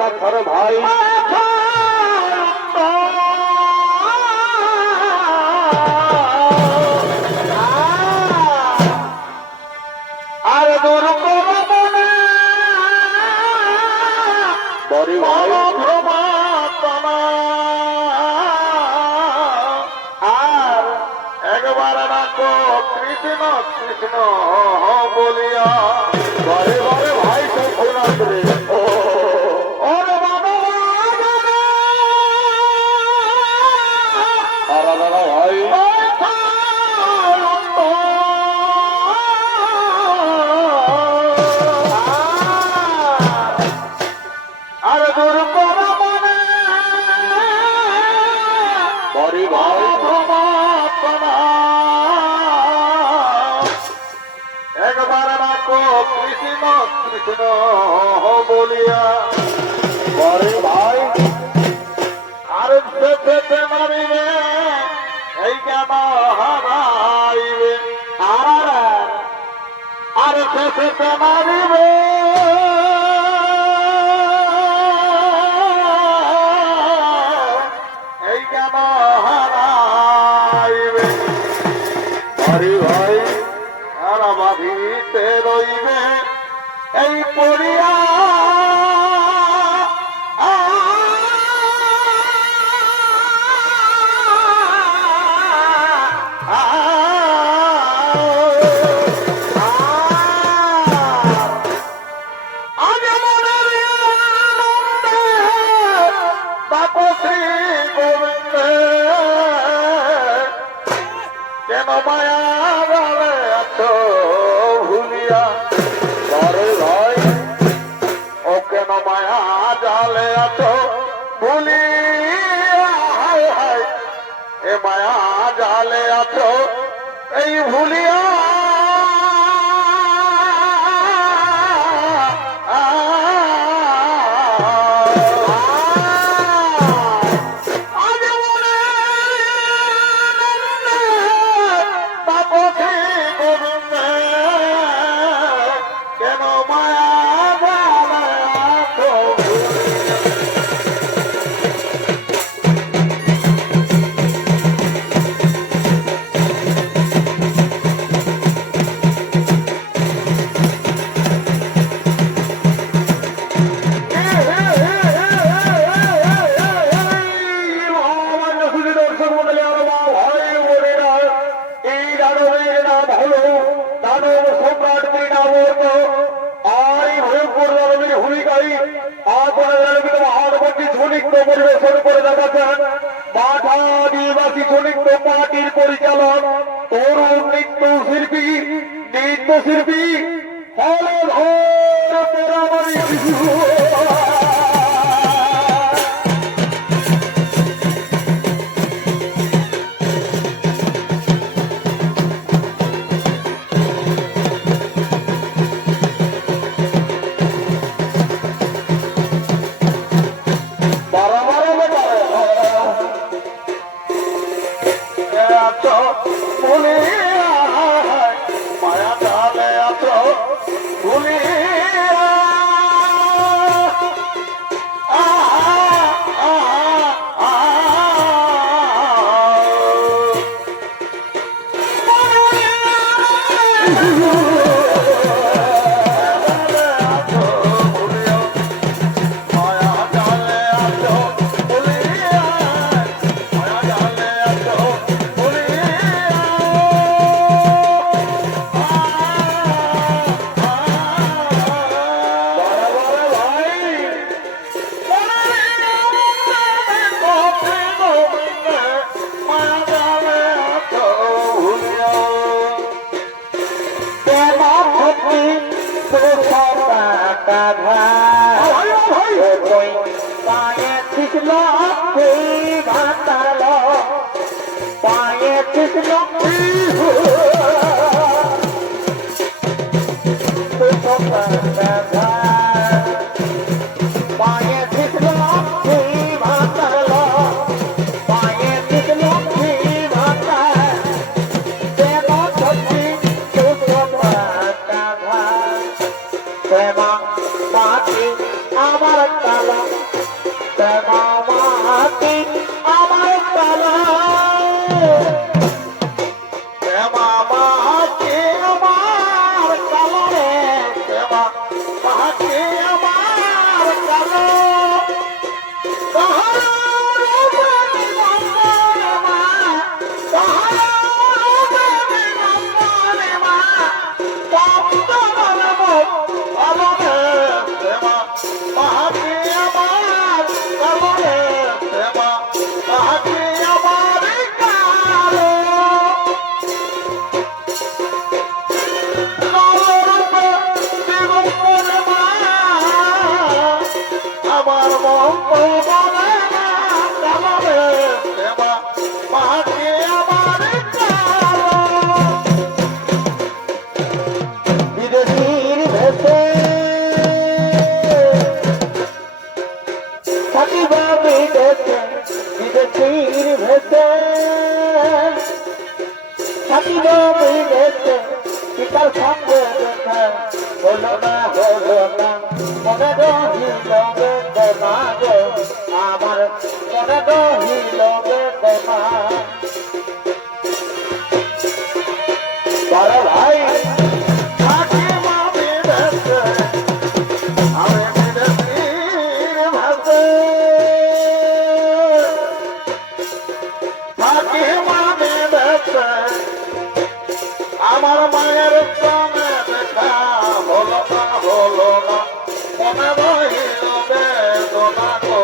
বাচ্চার ভাই আর দূর করো মনে বড়ি ভাই ভ্রমাত্মা আর একবার ডাকো কৃষ্ণ কৃষ্ণ বলিয়া ঘরে ঘরে ভাই সব শোনাত রে ওরে বাবা আর দাদা ভাই আর দূর করো মনে বড়ি ভাই ভ্রমাত্মা একবার ডাকো কৃষ্ণ কৃষ্ণ বলিয়া বড়ি ভাই আর পেতে মারিবে এই জ্ঞান হারাইবে আর পেতে মারিবে এই জ্ঞান হারাইবে বড়ি ভাই আর বাঁধিতে রইবে এই পড়িয়া কেন মায়া বলে আছো ভুলিয়া বড়ি ভাই ও কেন মায়া জালে আছো ভুলিয়া হায় হায় এ মায়া জালে আছো এই ভুলিয়া কেন মায়া জালে আছো পরিবেশন করে দেখাচ্ছেন মাঠা আদিবাসী সনিগ্ধ পার্টির পরিচালক তরুণ নৃত্যশিল্পী মায়া ডালে আছো ভুলিয়া আমার কালা নলরূপে দিগম্বরে মা, আমার মন বলে না কালরে দেবা মাকে আমার কালো। বিদেশির ভেসে থাকিবা বিদেশে, বিদেশির ভেসে থাকিবা বিদেশে, পিতার সঙ্গে দেখা হলো না মনে রহিল বেদনা গো, আমার মনে রহিল বেদনা। বড় ভাই থাকিবা বিদেশে, আমি বিদেশির ভাষে থাকিবা বিদেশে, আমার মায়ের সঙ্গে দেখা হলো না মনে রহিল বেদনা গো,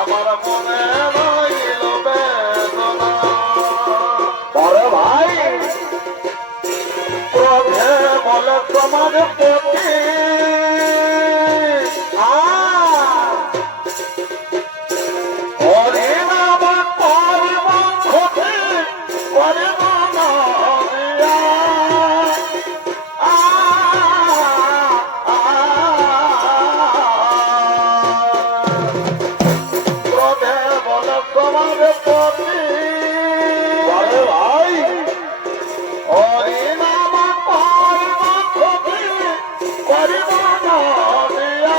আমার মনে রহিল বেদনা। বড় ভাই ক্রোধে বলে সমাজ প্রতি হরিনাম করিব ক্ষতি করিব না দিয়া। ক্রোধে বলে সমাজ প্রতি বড় ভাই হরিনাম করিব ক্ষতি করিব না দিয়া।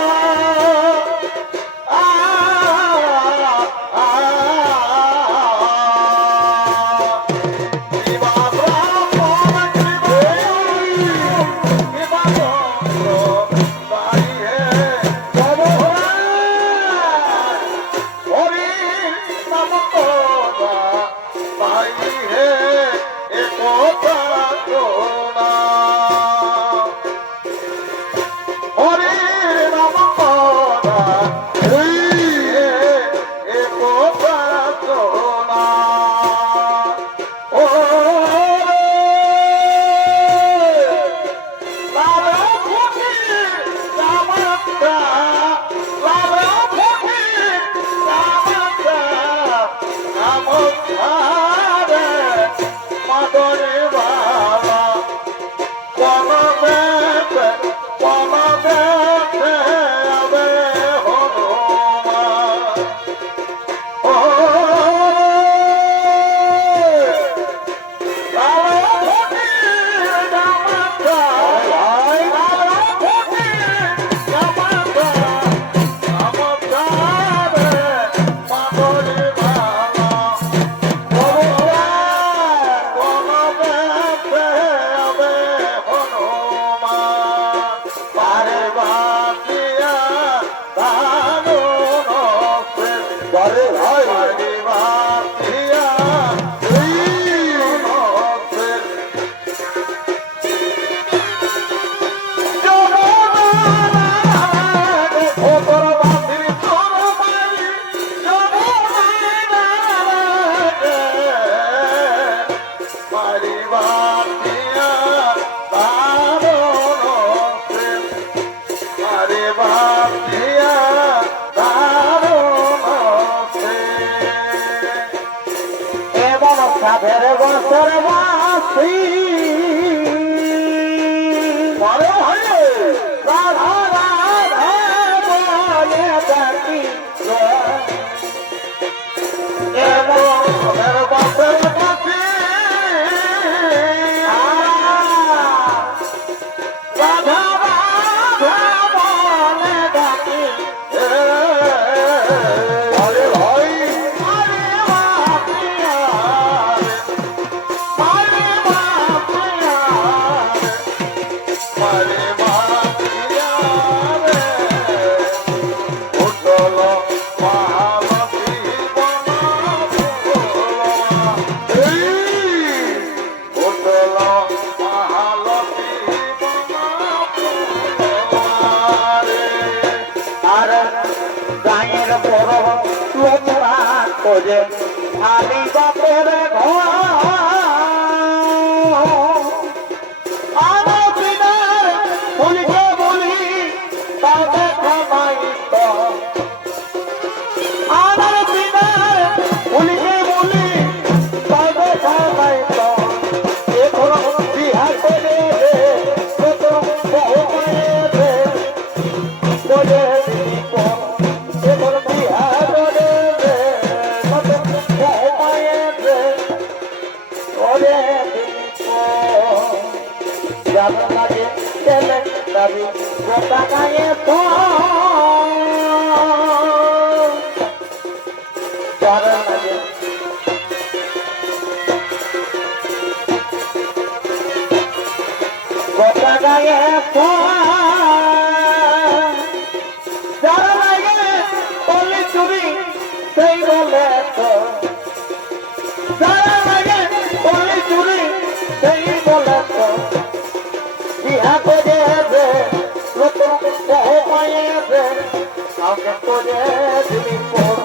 সাধের বছর বাসি বড় ভাই রাধা রাধা বলে ডাকি এবং বাপের কাছে রাধা রাধা বলে ডাকি আরে ভাই আরে মাতিয়া রে উঠল মহাবতী বনা উঠল মহালতী বনা রে আর গায়ের বড় লোকরা করে আমি বাপের ঘর আমার যার লাগে তেলে দাবি গোটা গায়ে তো যার লাগে গোটা গায়ে তো যার লাগে বলি চুরি সেই বলে তো যার লাগে বলি চুরি সেই বলে তো বিহা করে দে নতুন বহু মায়েছে আমাকে করে দিবি পর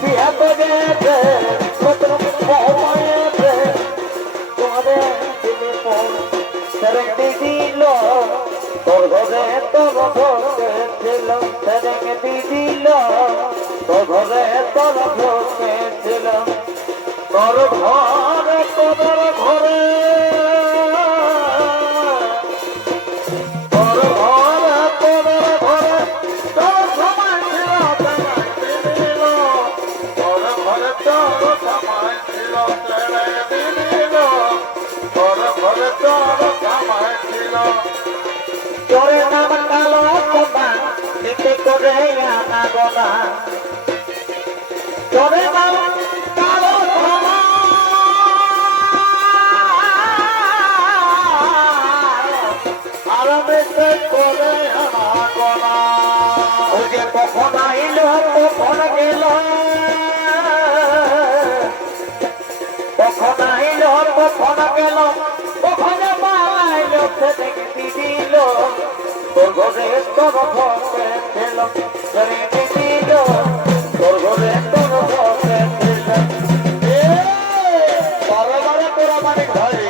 বিহা করে দে নতুন বহু মায়েছে তোমাদের দিবি পর সেরেঙ্গি দিল তোর ঘরে তোর ঘরে ছিল সেরেঙ্গি দিল তোর ঘরে তোর ঘরে ছিল তোর ঘরে তোর ঘরে তোরে নাম কালো কোনা নিতে করে আনা গোনা তোরে নাম কালো কোনা আরামেতে করে আনা গোনা ওই যে কখন আইল কখন গেল কখন আইল কখন গেল কখন পাইল সেদিকে দিল তোর ঘরে তোর ঘরে ছিল সেদিকে দিল তোর ঘরে তোর ঘরে ছিল বারে বারে তোরা মানে ঘরে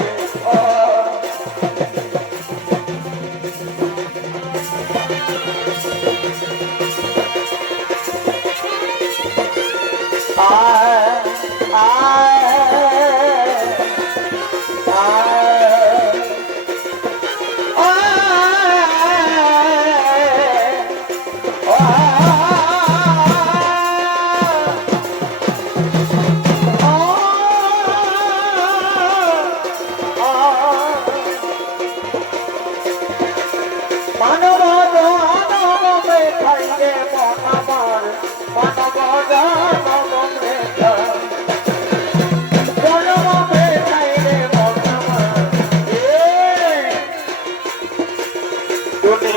মানব জানবে খাইলে মন আমার মানব জানবে জনমে খাইলে মন আমার তুমি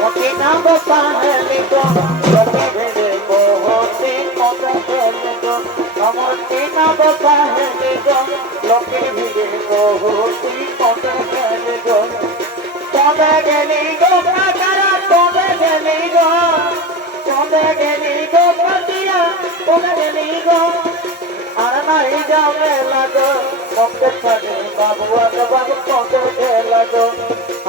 ওকে নাম পাহলি গো লোকে ভেবে বহুতে কথা ফেলে গো আমার নাম পাহলি গো লোকে ভেবে বহুতে কথা ফেলে গো তবে গেলি গো কাকারা তবে গেলি গো পাতিয়া তবে গেলি গো আর নাই যাবে লাগো মক্কে থাকে বাবু আর বাবু তবে লাগো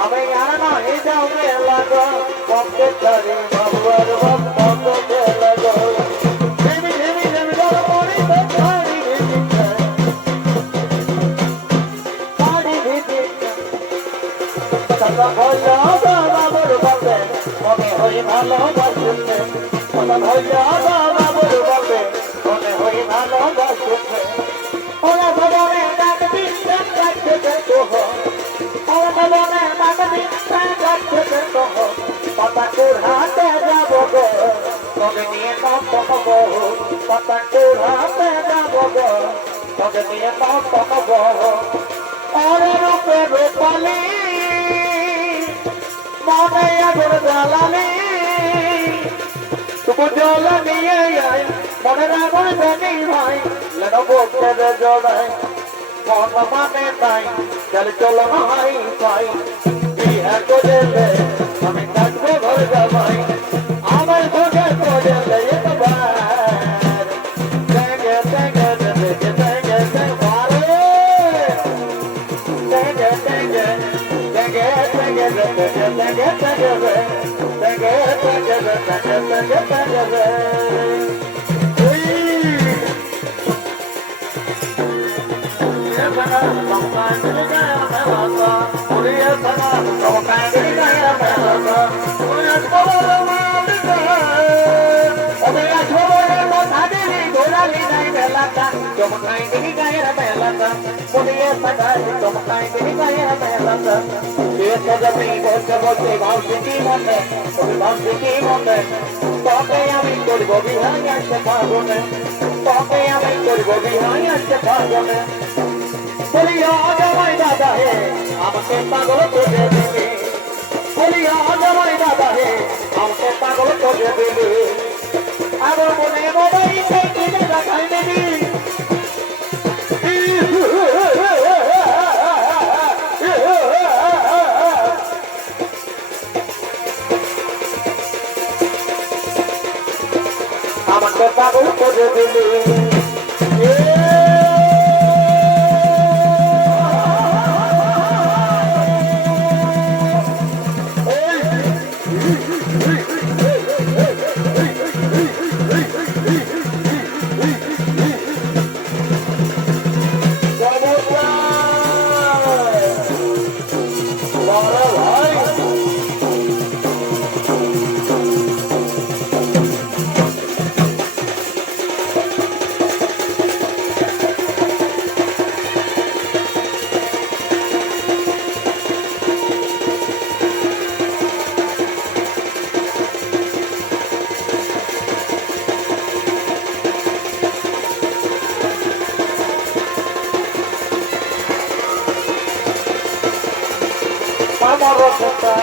আমি আর নাই যাবে লাগো মক্কে থাকে বাবু আর বাবু তবে লাগো ধীমি ধীমি ধীমি গো পড়ি তো ছাড়ি ছাড়ি ভিজি কথা বলো বাবুর বলবে মনে হই ভালোবাসবে কথা বলো বাবুর বলবে মনে হই ভালোবাসবে ওরা ভবনে ডাকবি ডাকতে তো ওরা ভবনে ডাকবি ডাকতে তো পাতাকুর হাতে যাব গো তোকে নিয়ে নাম পাবো পাতাকুর হাতে যাব গো তোকে নিয়ে নাম পাবো ওরে রূপে রূপালি মনে আগুন জ্বালালি তবু জল নিয়ে আয় মনের আগুন জানি ভাই যেন বসে জড়াই মন মানে নাই চল চলো ভাই ভাই বিহা করে আমি থাকবো ঘর যাবাই আমার ঘরে করে একবার তেগে তেগে তেগে তেগে তেগে তেগে তেগে মেলাটা চমকাই দিহি গায়ের মেলাটা মুড়িয়ে সাজাই চমকাই দিহি গায়ের মেলাটা এসে যাবি বসে বসে ভাবছি কি মনে ভাবছি কি মনে তোকে আমি করবো বিহাই আসতে পারবো না তোকে আমি করবো বিহাই আসতে পারবো না বলি জামাই দাদা হে আমাকে পাগল করে দিবি বলি জামাই দাদা হে আমাকে পাগল করে দিবি আবার মনে মোবাইল থেকে দেখাই দিবি আমাকে পাগল করে দিবি আমার কথা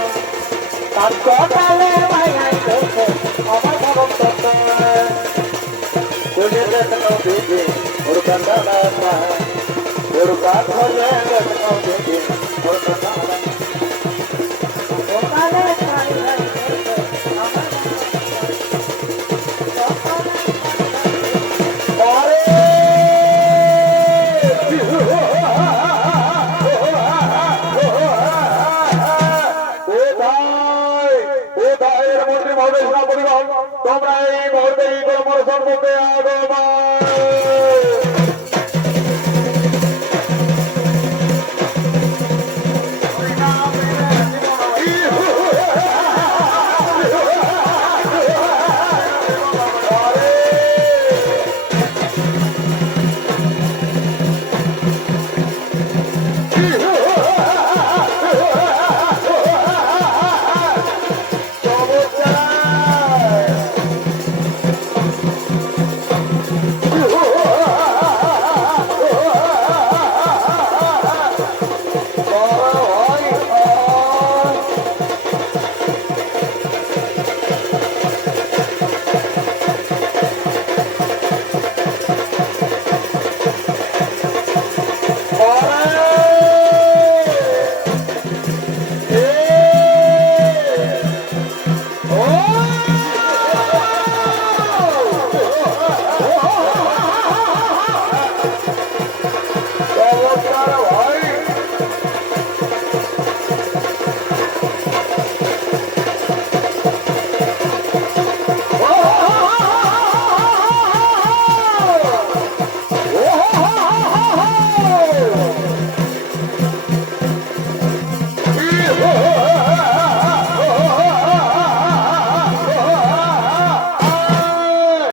তার কথালে ভাই দেখে আমার কথা তুলে দেখো দিদি ওর কান্দা না ওর কথা দেখো দিদি ওর কান্দা না ওর কালে ভাই